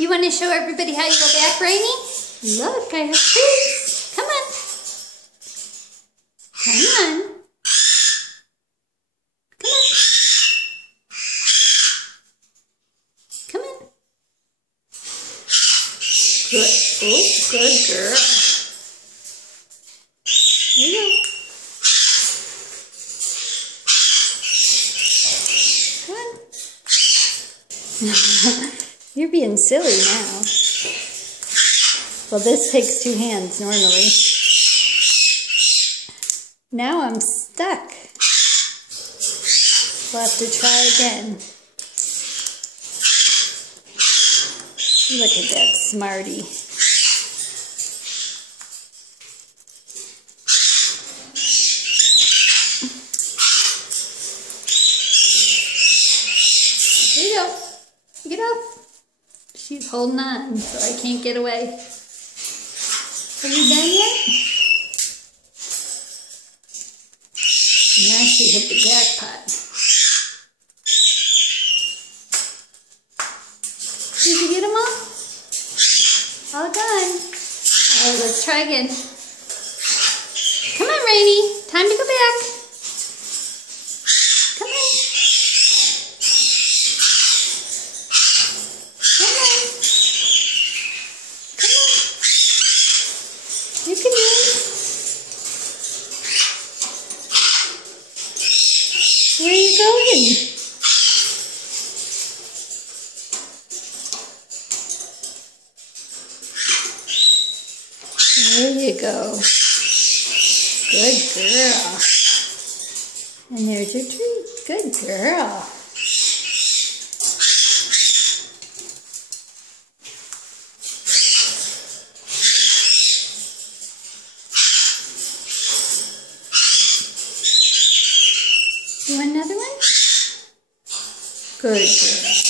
You want to show everybody how you go back, Rainy? Look, I have trees. Come on. Come on. Come on. Come on. Good. Oh, good girl. There you go. Come on. You're being silly now. Well, this takes 2 hands normally. Now I'm stuck. We'll have to try again. Look at that smarty. Here you go. Get up. She's holding on, so I can't get away. Are you done yet? Now she hit the jackpot. Did you get them all? All done. Alright, let's try again. Come on, Rainy. Time to go back. Come on. Come on. Come on. You can do it. Where are you going? There you go. Good girl. And there's your treat. Good girl. You want another one? Good girl.